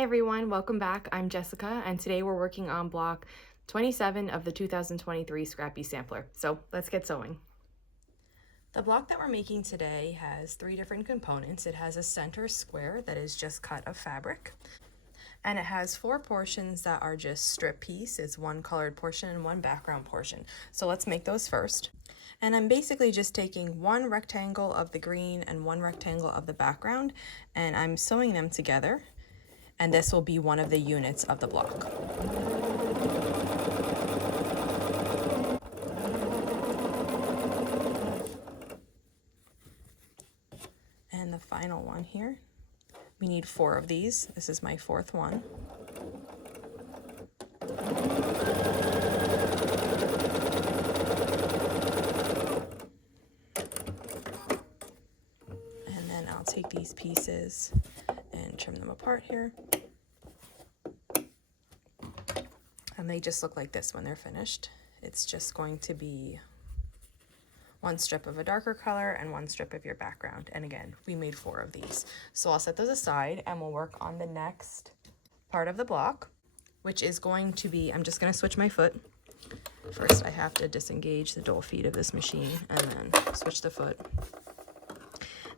Hi everyone, welcome back. I'm Jessica, and today we're working on block 27 of the 2023 Scrappy Sampler. So let's get sewing. The block that we're making today has 3 different components. It has a center square that is just cut of fabric, and it has 4 portions that are just strip piece. It's 1 colored portion and 1 background portion. So let's make those first. And I'm basically just taking 1 rectangle of the green and 1 rectangle of the background, and I'm sewing them together. And this will be one of the units of the block. And the final one here, we need 4 of these. This is my 4th one. And then I'll take these pieces and trim them apart here. And they just look like this when they're finished. It's just going to be 1 strip of a darker color and 1 strip of your background. And again, we made 4 of these. So I'll set those aside and we'll work on the next part of the block, which is going to be, I'm just gonna switch my foot. First, I have to disengage the dual feet of this machine and then switch the foot.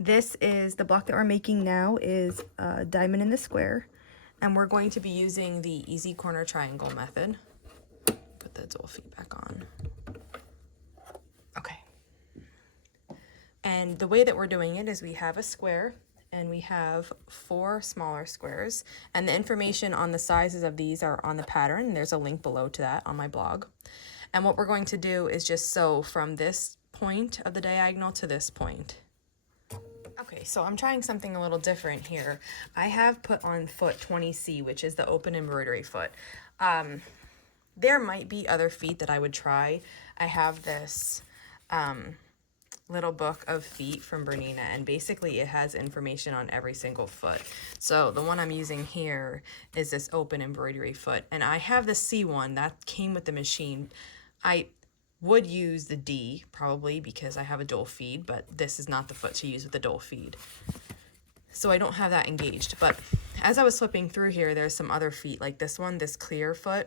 This is the block that we're making now is a diamond in the square. And we're going to be using the easy corner triangle method. Put the dual feet back on. Okay. And the way that we're doing it is we have a square and we have 4 smaller squares. And the information on the sizes of these are on the pattern. There's a link below to that on my blog. And what we're going to do is just sew from this point of the diagonal to this point. Okay, so I'm trying something a little different here. I have put on foot 20C, which is the open embroidery foot. There might be other feet that I would try. I have this little book of feet from Bernina, and basically it has information on every single foot. So the one I'm using here is this open embroidery foot, and I have the C one that came with the machine. I would use the D probably because I have a dual feed, but this is not the foot to use with the dual feed. So I don't have that engaged. But as I was flipping through here, there's some other feet like this one, this clear foot.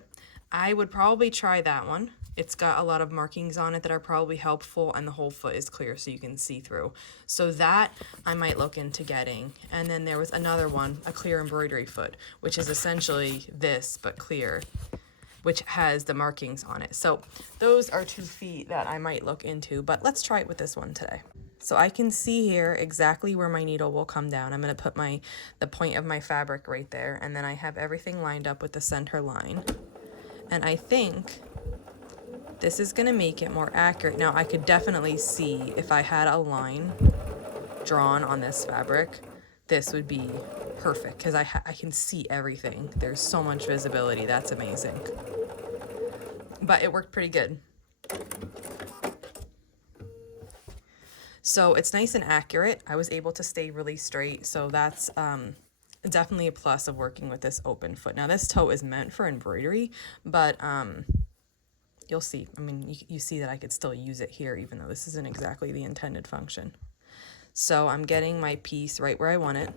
I would probably try that one. It's got a lot of markings on it that are probably helpful, and the whole foot is clear so you can see through. So that I might look into getting. And then there was another one, a clear embroidery foot, which is essentially this but clear, which has the markings on it. So those are 2 feet that I might look into, but let's try it with this one today. So I can see here exactly where my needle will come down. I'm gonna put the point of my fabric right there, and then I have everything lined up with the center line. And I think this is gonna make it more accurate. Now I could definitely see if I had a line drawn on this fabric, this would be perfect because I can see everything. There's so much visibility, that's amazing. But it worked pretty good. So it's nice and accurate. I was able to stay really straight, so that's definitely a plus of working with this open foot. Now this toe is meant for embroidery, but you'll see. I mean, you see that I could still use it here even though this isn't exactly the intended function. So I'm getting my piece right where I want it.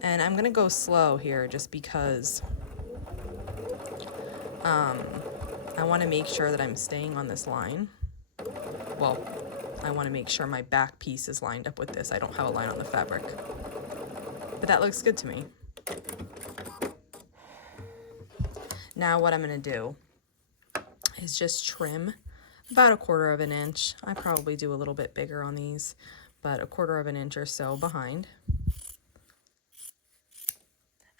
And I'm gonna go slow here just because I wanna make sure that I'm staying on this line. Well, I wanna make sure my back piece is lined up with this. I don't have a line on the fabric, but that looks good to me. Now what I'm gonna do is just trim about 1/4 of an inch. I probably do a little bit bigger on these, but 1/4 of an inch or so behind.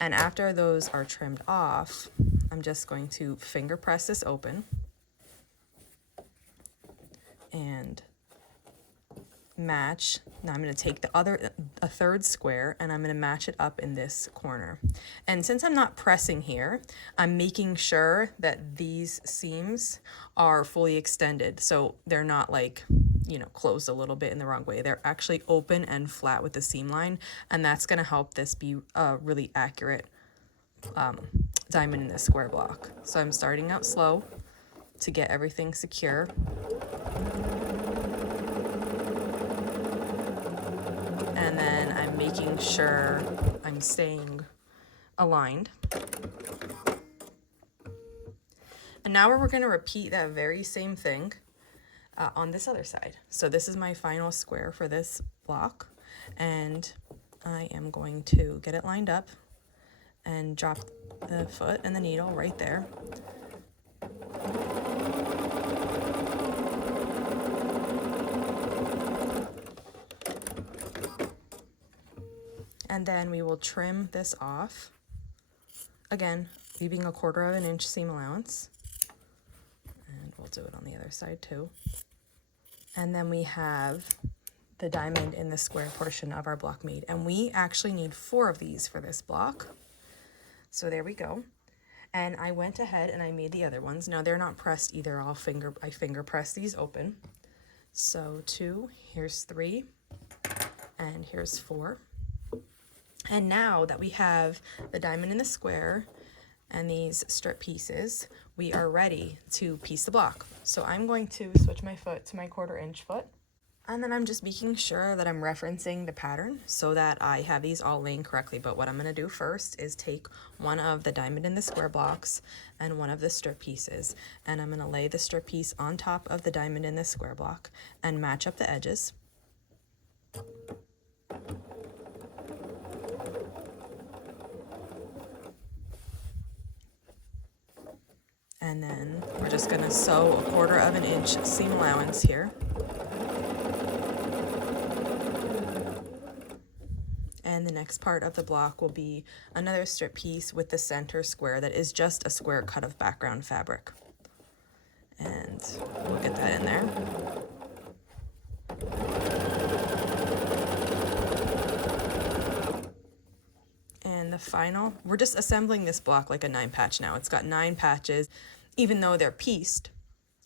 And after those are trimmed off, I'm just going to finger press this open and match. Now I'm going to take a 3rd square and I'm going to match it up in this corner. And since I'm not pressing here, I'm making sure that these seams are fully extended. So they're not like, you know, closed a little bit in the wrong way. They're actually open and flat with the seam line. And that's going to help this be a really accurate diamond in this square block. So I'm starting out slow to get everything secure. And then I'm making sure I'm staying aligned. And now we're going to repeat that very same thing on this other side. So this is my final square for this block, and I am going to get it lined up and drop the foot and the needle right there. And then we will trim this off, again leaving a 1/4 inch seam allowance, and we'll do it on the other side too. And then we have the diamond in the square portion of our block made, and we actually need 4 of these for this block. So there we go. And I went ahead and I made the other ones. Now they're not pressed either. I finger press these open. So 2, here's 3, and here's 4. And now that we have the diamond in the square and these strip pieces, we are ready to piece the block. So I'm going to switch my foot to my 1/4 inch foot. And then I'm just making sure that I'm referencing the pattern so that I have these all laying correctly. But what I'm going to do first is take one of the diamond in the square blocks and one of the strip pieces. And I'm going to lay the strip piece on top of the diamond in the square block and match up the edges. And then we're just going to sew a 1/4 inch seam allowance here. And the next part of the block will be another strip piece with the center square that is just a square cut of background fabric. And we'll get that in there. And the final, we're just assembling this block like a 9-patch now. It's got 9 patches. Even though they're pieced,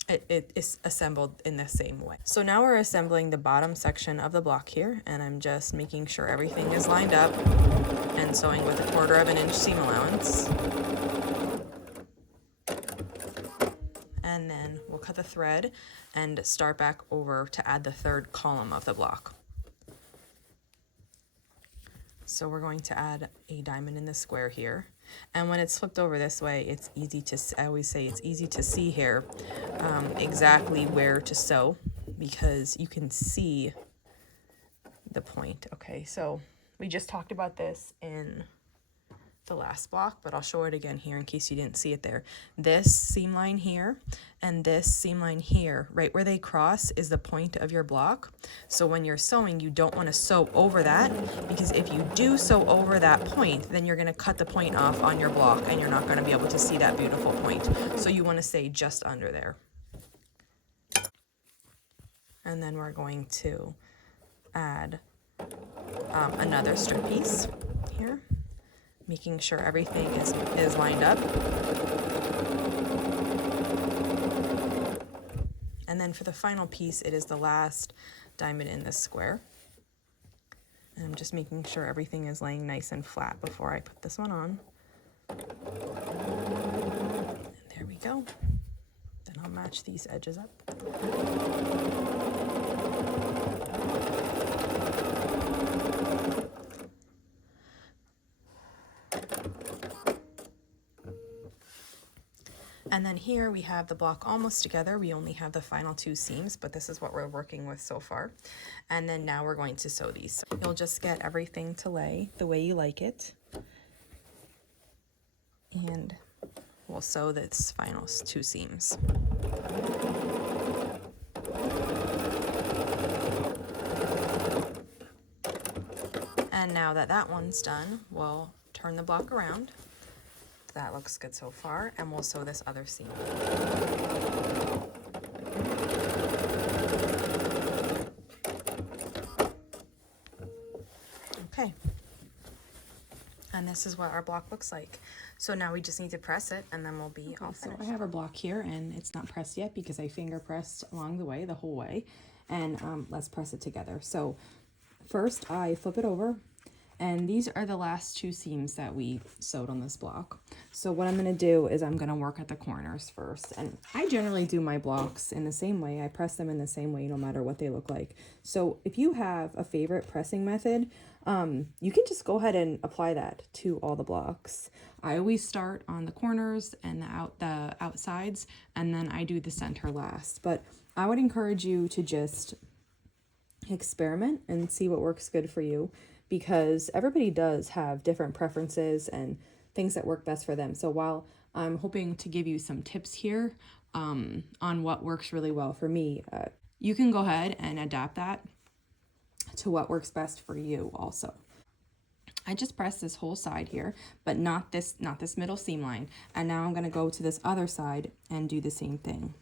it is assembled in the same way. So now we're assembling the bottom section of the block here, and I'm just making sure everything is lined up and sewing with a 1/4 inch seam allowance. And then we'll cut the thread and start back over to add the 3rd column of the block. So we're going to add a diamond in the square here. And when it's flipped over this way, it's easy to, I always say it's easy to see here exactly where to sew, because you can see the point. Okay, so we just talked about this in the last block, but I'll show it again here in case you didn't see it there. This seam line here and this seam line here, right where they cross, is the point of your block. So when you're sewing, you don't want to sew over that, because if you do sew over that point, then you're going to cut the point off on your block and you're not going to be able to see that beautiful point. So you want to stay just under there. And then we're going to add another strip piece here, making sure everything is lined up. And then for the final piece, it is the last diamond in this square. And I'm just making sure everything is laying nice and flat before I put this one on. And there we go. Then I'll match these edges up. And then here we have the block almost together. We only have the final 2 seams, but this is what we're working with so far. And then now we're going to sew these. You'll just get everything to lay the way you like it. And we'll sew this final 2 seams. And now that that one's done, we'll turn the block around. That looks good so far, and we'll sew this other seam. Okay, and this is what our block looks like. So now we just need to press it, and then we'll be all finished. So I have our block here, and it's not pressed yet because I finger pressed along the way, the whole way. And let's press it together. So first I flip it over. And these are the last 2 seams that we sewed on this block. So what I'm going to do is I'm going to work at the corners first. And I generally do my blocks in the same way. I press them in the same way no matter what they look like. So if you have a favorite pressing method, you can just go ahead and apply that to all the blocks. I always start on the corners and the outsides, and then I do the center last. But I would encourage you to just experiment and see what works good for you, because everybody does have different preferences and things that work best for them. So while I'm hoping to give you some tips here on what works really well for me, you can go ahead and adapt that to what works best for you also. I just pressed this whole side here, but not this middle seam line. And now I'm going to go to this other side and do the same thing.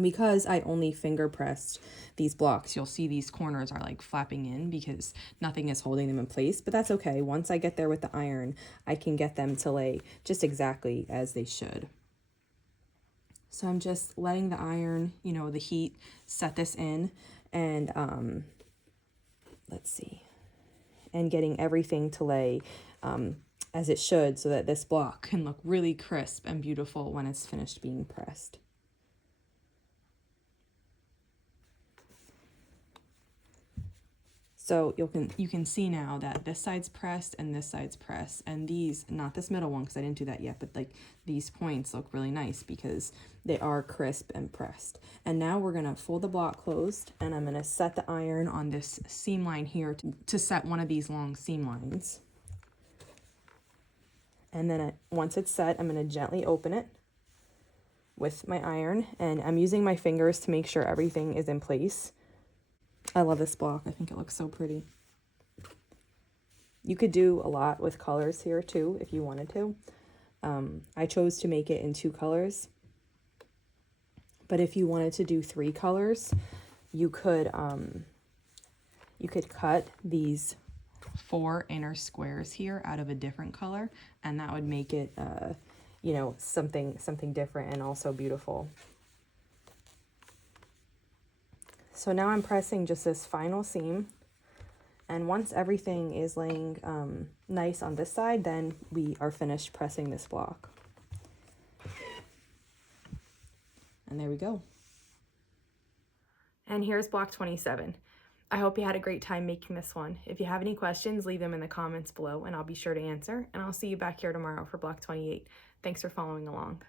Because I only finger pressed these blocks, you'll see these corners are like flapping in because nothing is holding them in place, but that's okay. Once I get there with the iron, I can get them to lay just exactly as they should. So I'm just letting the iron, you know, the heat, set this in, and let's see, and getting everything to lay as it should, so that this block can look really crisp and beautiful when it's finished being pressed. So you can see now that this side's pressed and this side's pressed, and these, not this middle one because I didn't do that yet, but like these points look really nice because they are crisp and pressed. And now we're gonna fold the block closed, and I'm gonna set the iron on this seam line here to set one of these long seam lines. And then once it's set, I'm gonna gently open it with my iron, and I'm using my fingers to make sure everything is in place. I love this block. I think it looks so pretty. You could do a lot with colors here too if you wanted to. I chose to make it in 2 colors. But if you wanted to do 3 colors, you could cut these 4 inner squares here out of a different color, and that would make it you know, something different and also beautiful. So now I'm pressing just this final seam, and once everything is laying nice on this side, then we are finished pressing this block. And there we go. And here's block 27. I hope you had a great time making this one. If you have any questions, leave them in the comments below and I'll be sure to answer. And I'll see you back here tomorrow for block 28. Thanks for following along.